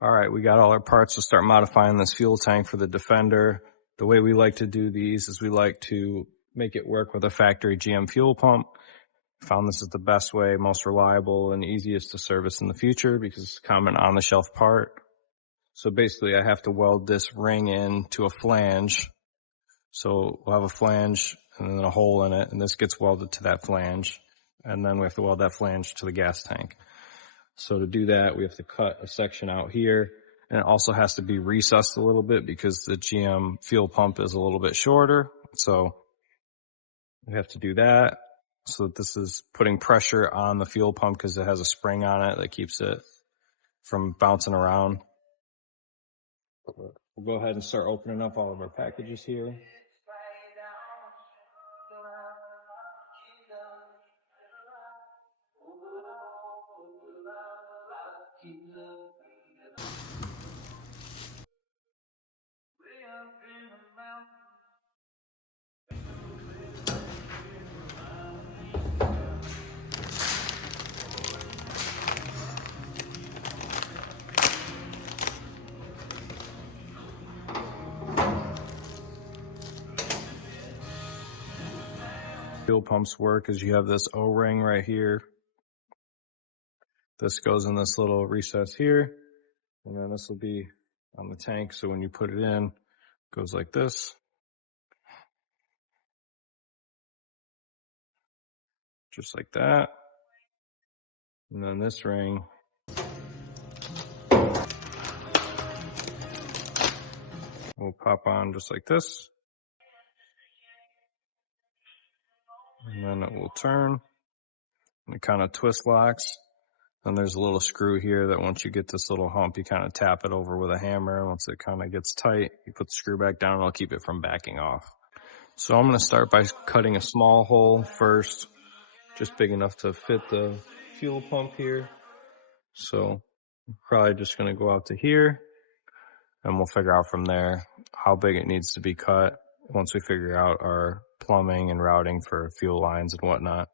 All right, we got all our parts to start modifying this fuel tank for the Defender. The way we like to do these is we like to make it work with a factory GM fuel pump. Found this is the best way, most reliable, and easiest to service in the future because it's a common on-the-shelf part. So basically I have to weld this ring in to a flange. So we'll have a flange and then a hole in it, and this gets welded to that flange. And then we have to weld that flange to the gas tank. So to do that, we have to cut a section out here, and it also has to be recessed a little bit because the GM fuel pump is a little bit shorter. So we have to do that. So that this is putting pressure on the fuel pump because it has a spring on it that keeps it from bouncing around. We'll go ahead and start opening up all of our packages here. Fuel pumps work is you have this O-ring right here. This goes in this little recess here, and then this will be on the tank. So when you put it in, it goes like this. Just like that. And then this ring will pop on just like this. And then it will turn, and it kind of twist locks. And there's a little screw here that once you get this little hump, you kind of tap it over with a hammer. Once it kind of gets tight, you put the screw back down, and it'll keep it from backing off. So I'm going to start by cutting a small hole first, just big enough to fit the fuel pump here. So I'm probably just going to go out to here, and we'll figure out from there how big it needs to be cut once we figure out our plumbing and routing for fuel lines and whatnot.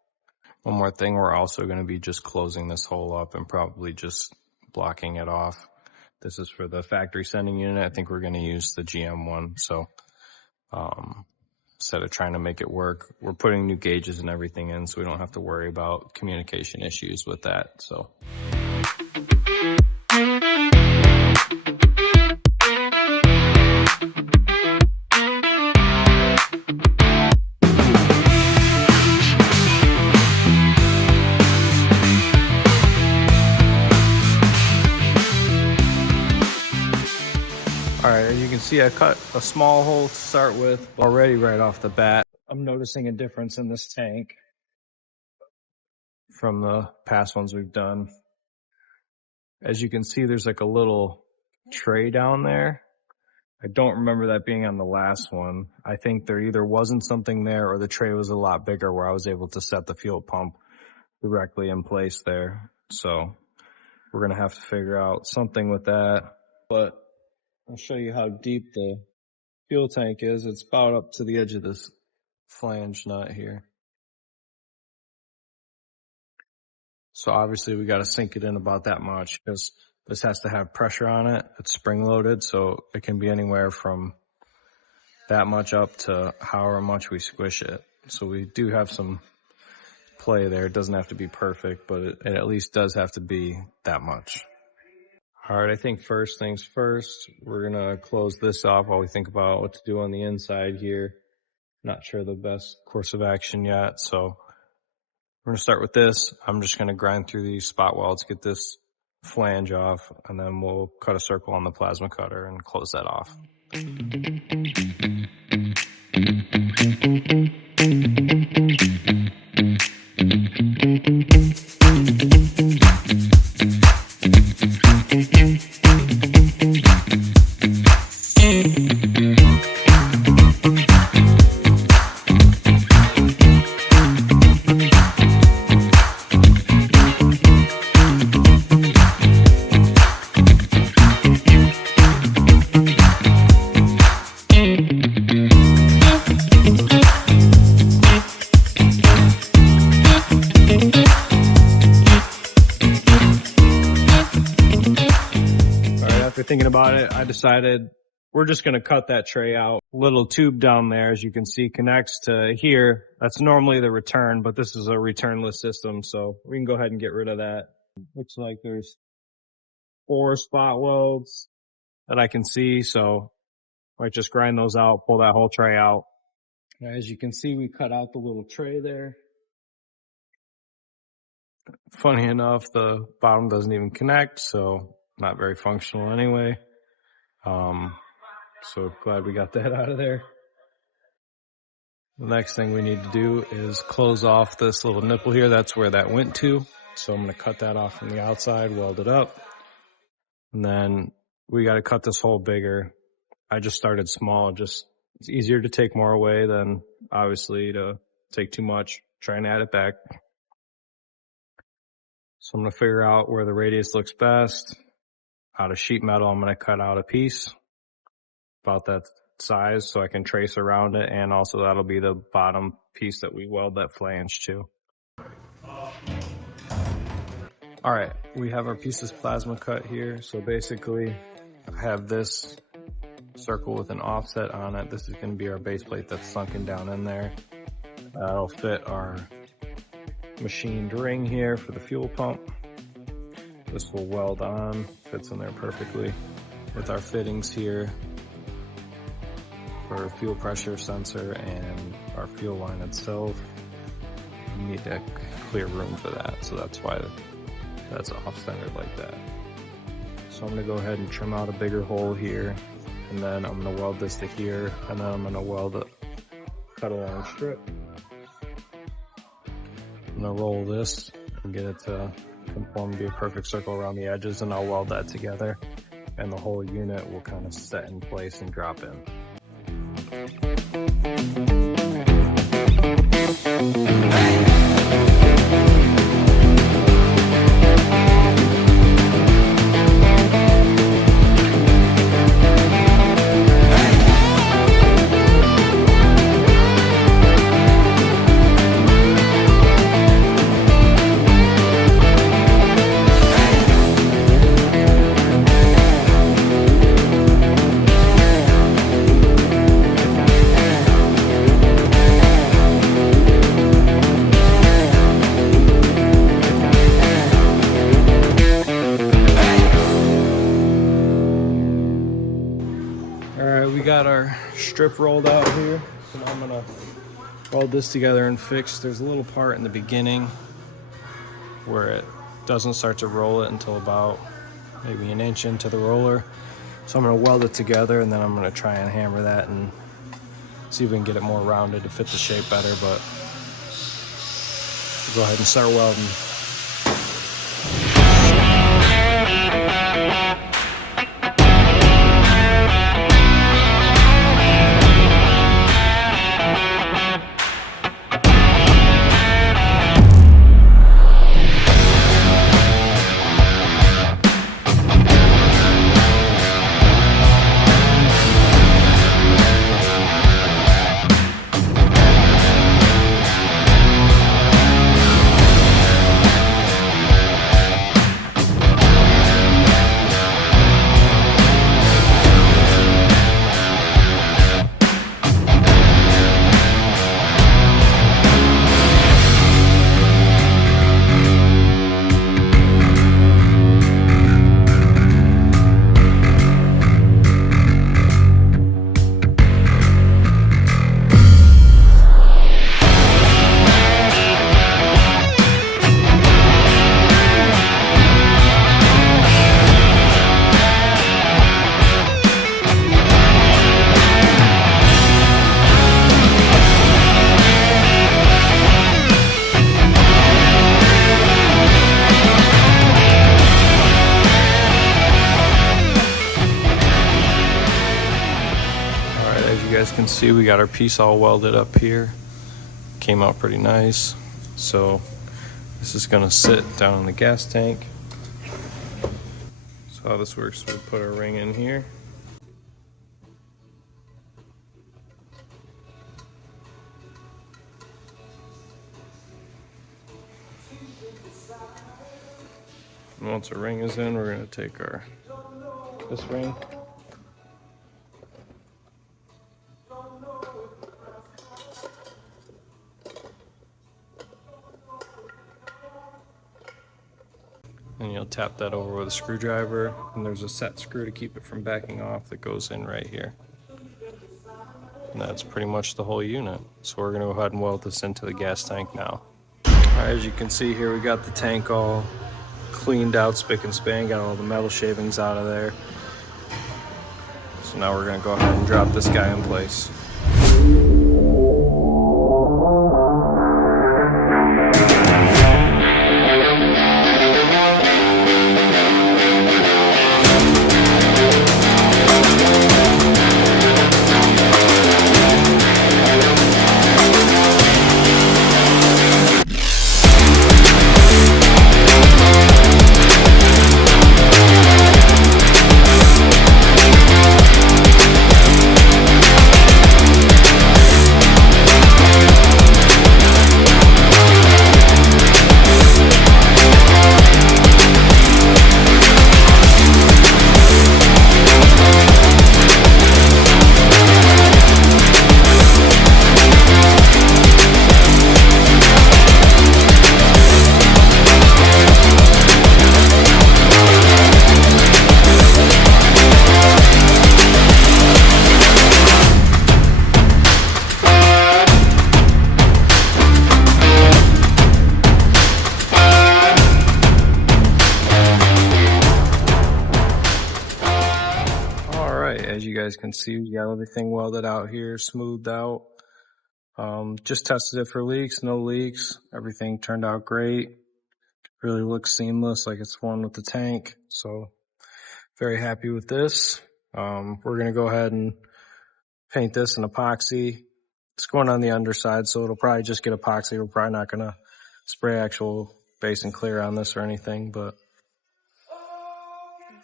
One more thing, we're also going to be just closing this hole up and probably just blocking it off. This is for the factory sending unit. I think we're going to use the GM one. So instead of trying to make it work, we're putting new gauges and everything in so we don't have to worry about communication issues with that. So. All right, as you can see, I cut a small hole to start with already right off the bat. I'm noticing a difference in this tank from the past ones we've done. As you can see, there's like a little tray down there. I don't remember that being on the last one. I think there either wasn't something there or the tray was a lot bigger where I was able to set the fuel pump directly in place there. So we're gonna have to figure out something with that, but I'll show you how deep the fuel tank is. It's about up to the edge of this flange nut here. So obviously we got to sink it in about that much because this has to have pressure on it. It's spring loaded, so it can be anywhere from that much up to however much we squish it. So we do have some play there. It doesn't have to be perfect, but it at least does have to be that much. All right, I think first things first, we're going to close this off while we think about what to do on the inside here. Not sure the best course of action yet, so we're going to start with this. I'm just going to grind through these spot welds, get this flange off, and then we'll cut a circle on the plasma cutter and close that off. after thinking about it, I decided we're just going to cut that tray out. Little tube down there, as you can see, connects to here. That's normally the return, but this is a returnless system, so we can go ahead and get rid of that. Looks like there's 4 spot welds that I can see, so I might just grind those out, pull that whole tray out. As you can see, we cut out the little tray there. Funny enough, the bottom doesn't even connect, so not very functional anyway. So glad we got that out of there. The next thing we need to do is close off this little nipple here. That's where that went to. So I'm going to cut that off from the outside, weld it up. And then we got to cut this hole bigger. I just started small. It's easier to take more away than obviously to take too much. Try and add it back. So I'm going to figure out where the radius looks best. Out of sheet metal, I'm going to cut out a piece about that size so I can trace around it, and also that'll be the bottom piece that we weld that flange to. All right, we have our pieces plasma cut here. So basically I have this circle with an offset on it. This is going to be our base plate that's sunken down in there. That'll fit our machined ring here for the fuel pump. This will weld on, fits in there perfectly with our fittings here for fuel pressure sensor and our fuel line itself. You need to clear room for that, so that's why that's off-centered like that. So I'm going to go ahead and trim out a bigger hole here, and then I'm going to weld this to here, and then I'm going to weld a cut along strip. I'm going to roll this and get it to conform to be a perfect circle around the edges, and I'll weld that together, and the whole unit will kind of set in place and drop in. We got our strip rolled out here, so now I'm gonna weld this together and fix. There's a little part in the beginning where it doesn't start to roll it until about maybe an inch into the roller. So I'm gonna weld it together, and then I'm gonna try and hammer that and see if we can get it more rounded to fit the shape better, but we'll go ahead and start welding. You guys can see we got our piece all welded up here. Came out pretty nice. So this is gonna sit down in the gas tank. So how this works, we put our ring in here. And once our ring is in, we're gonna take our this ring. And you'll tap that over with a screwdriver, and there's a set screw to keep it from backing off that goes in right here. And that's pretty much the whole unit. So we're gonna go ahead and weld this into the gas tank now. All right, as you can see here, we got the tank all cleaned out, spick and span, got all the metal shavings out of there. So now we're gonna go ahead and drop this guy in place. As you guys can see, we got everything welded out here, smoothed out. Just tested it for leaks, no leaks. Everything turned out great. Really looks seamless, like it's one with the tank. So very happy with this. We're gonna go ahead and paint this in epoxy. It's going on the underside, so it'll probably just get epoxy. We're probably not gonna spray actual base and clear on this or anything, but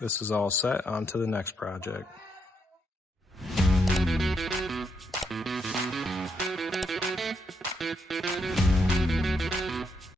this is all set. On to the next project.